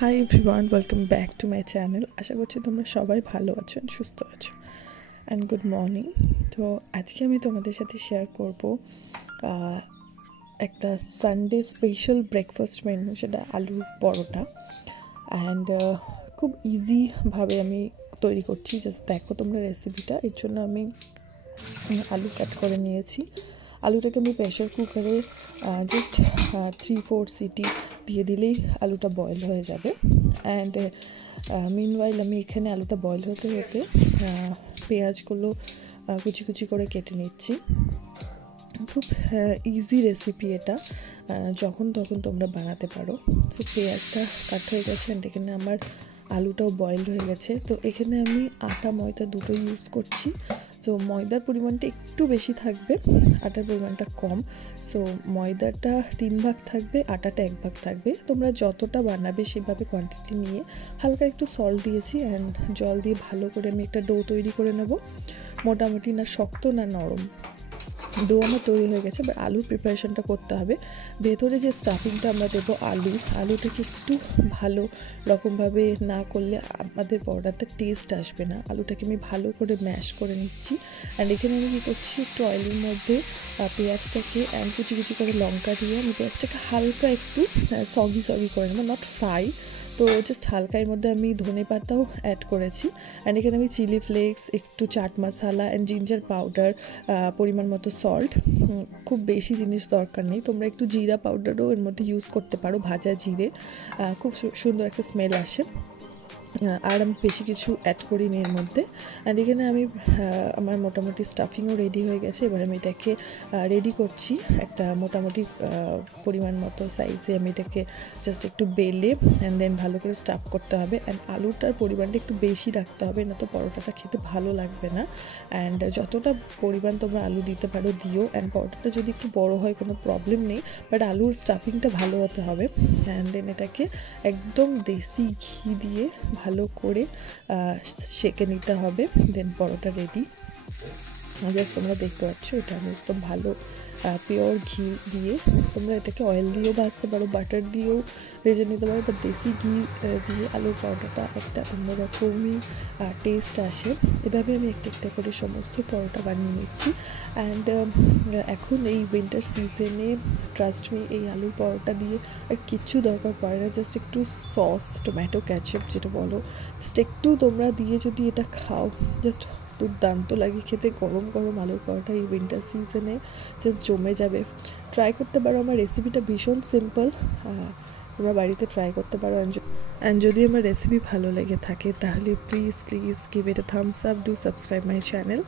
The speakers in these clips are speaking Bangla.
High everyone, welcome back to my channel. আশা করছি তোমরা সবাই ভালো আছো, সুস্থ আছো। And good morning. তো আজকে আমি তোমাদের সাথে শেয়ার করব একটা সানডে স্পেশাল ব্রেকফাস্ট মেনু, সেটা আলুর পরোটা। অ্যান্ড খুব ইজিভাবে আমি তৈরি করছি, জাস্ট দেখো তোমরা রেসিপিটা। এর জন্য আমি আলু কাট করে নিয়েছি। আলুটাকে আমি প্রেশার কুকারে জাস্ট 3-4 সিটি দিয়ে দিলেই আলুটা বয়েল হয়ে যাবে। অ্যান্ড মিনওয়াইল আমি এখানে আলুটা বয়েল হতে হতে পেঁয়াজগুলো কুচি কুচি করে কেটে নিচ্ছি। খুব ইজি রেসিপি এটা, যখন তখন তোমরা বানাতে পারো। তো পেঁয়াজটা কাট হয়ে গেছে, অ্যান্ড এখানে আমার আলুটাও বয়েলড হয়ে গেছে। তো এখানে আমি আটা ময়দা দুটোই ইউজ করছি। তো ময়দার পরিমাণটা একটু বেশি থাকবে, আটার পরিমাণটা কম। সো ময়দাটা 3 ভাগ থাকবে, আটাটা 1 ভাগ থাকবে। তোমরা যতটা বানাবে সেভাবে কোয়ান্টিটি নিয়ে হালকা একটু সল্ট দিয়েছি, অ্যান্ড জল দিয়ে ভালো করে আমি একটা ডো তৈরি করে নেব। মোটামুটি না শক্ত না নরম, ডো আমার তৈরি হয়ে গেছে। এবার আলুর প্রিপারেশনটা করতে হবে। ভেতরে যে স্টাফিংটা আমরা দেবো আলুটাকে একটু ভালো রকমভাবে না করলে আমাদের পরোটাতে টেস্ট আসবে না। আলুটাকে আমি ভালো করে ম্যাশ করে নিচ্ছি। অ্যান্ড এখানে আমি কী করছি, একটু অয়েলের মধ্যে পেঁয়াজটাকে কুচি কুচি করে লঙ্কা দিয়ে আমি পেঁয়াজটাকে হালকা একটু সগি করে নেবো, নট ফ্রাই। তো জাস্ট হালকা এর মধ্যে আমি ধনে পাতাও অ্যাড করেছি। অ্যান্ড এখানে আমি চিলি ফ্লেক্স, একটু chaat masala and ginger powder, পরিমাণ মতো সল্ট। খুব বেশি জিনিস দরকার নেই, তোমরা একটু জিরা পাউডারও এর মধ্যে ইউজ করতে পারো, ভাজা জিরে। খুব সুন্দর একটা স্মেল আসে। আর আমি বেশি কিছু অ্যাড করিনি এর মধ্যে। অ্যান্ড এখানে আমি আমার মোটামুটি স্টাফিংও রেডি হয়ে গেছে। এবার আমি এটাকে রেডি করছি একটা মোটামুটি পরিমাণ মতো সাইজে। আমি এটাকে জাস্ট একটু বেলে অ্যান্ড দেন ভালো করে স্টাফ করতে হবে। অ্যান্ড আলুটার পরিমাণটা একটু বেশি রাখতে হবে, না তো পরোটাটা খেতে ভালো লাগবে না। অ্যান্ড যতটা পরিমাণ তোমরা আলু দিতে পারো দিও। অ্যান্ড পরোটাটা যদি একটু বড় হয় কোনো প্রবলেম নেই, বাট আলুর স্টাফিংটা ভালো হতে হবে। অ্যান্ড দেন এটাকে একদম দেশি ঘি দিয়ে ভালো করে সেঁকে নিতে হবে। দেন পরোটা রেডি। জাস্ট তোমরা দেখতে পাচ্ছ, এটা আমি একদম ভালো পিওর ঘি দিয়ে, তোমরা এটাকে অয়েল দিয়েও ভাজতে পারো, বাটার দিয়েও ভেজে নিতে পারো, বাট দেশি ঘি দিয়ে আলুর পরোটাটা একটা অন্যরকমই টেস্ট আসে। এভাবে আমি একটা একটা করে সমস্ত পরোটা বানিয়ে নিচ্ছি। অ্যান্ড এখন এই উইন্টার সিজনে ট্রাস্ট মি, এই আলুর পরোটা দিয়ে আর কিচ্ছু দরকার পড়ে না। জাস্ট একটু সস, টমেটো ক্যাচআপ যেটা বলো, জাস্ট একটু তোমরা দিয়ে যদি এটা খাও, জাস্ট দুর্দান্ত লাগে খেতে। গরম গরম আলুর পরোটা এই উইন্টার সিজনে জাস্ট জমে যাবে। ট্রাই করতে পারো, আমার রেসিপিটা ভীষণ সিম্পল, তোমরা বাড়িতে ট্রাই করতে পারো। অ্যান্ড যদি আমার রেসিপি ভালো লেগে থাকে তাহলে please give it a thumbs up, do subscribe my channel.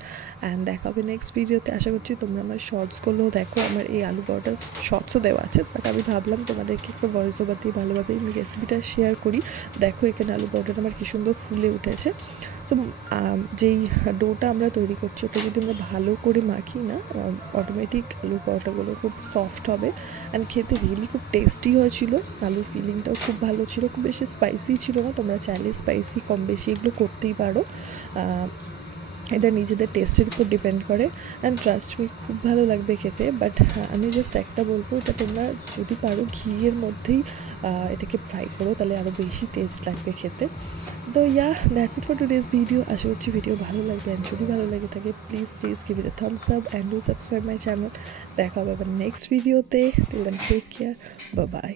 And দেখা হবে নেক্সট ভিডিওতে। আশা করছি তোমরা আমার শর্টসগুলোও দেখো। আমার এই আলু পরোটার শর্টসও দেওয়া আছে, বাট আমি ভাবলাম তোমাদেরকে একটু ভয়েস ওভার দিয়ে ভালোভাবে আমি রেসিপিটা শেয়ার করি। দেখো এখানে আলু পরোটাটা আমার কী সুন্দর ফুলে উঠেছে। তো যেই ডোটা আমরা তৈরি করছি ওটা যদি আমরা ভালো করে মাখি না, অটোমেটিক আলু পরোটাগুলো খুব সফট হবে। অ্যান্ড খেতে রিয়েলি খুব টেস্টি হয়েছিল। আলুর ফিলিংটাও খুব ভালো ছিল, খুব বেশি স্পাইসি ছিল না। তোমরা চাইলে স্পাইসি কম বেশি এগুলো করতেই পারো, এটা নিজেদের টেস্টের উপর ডিপেন্ড করে। অ্যান্ড ট্রাস্ট মি, খুব ভালো লাগবে খেতে। বাট আমি জাস্ট একটা বলবো, এটা তোমরা যদি পারো ঘিয়ের মধ্যেই এটাকে ফ্রাই করো, তাহলে আরও বেশি টেস্ট লাগবে খেতে। তো that's it for today's video. আশা করছি ভিডিও ভালো লাগবে। অ্যান্ড যদি ভালো লাগে থাকে please give it a thumbs up and do subscribe my channel. দেখা হবে আবার নেক্সট ভিডিওতে। Till then take care, bye by.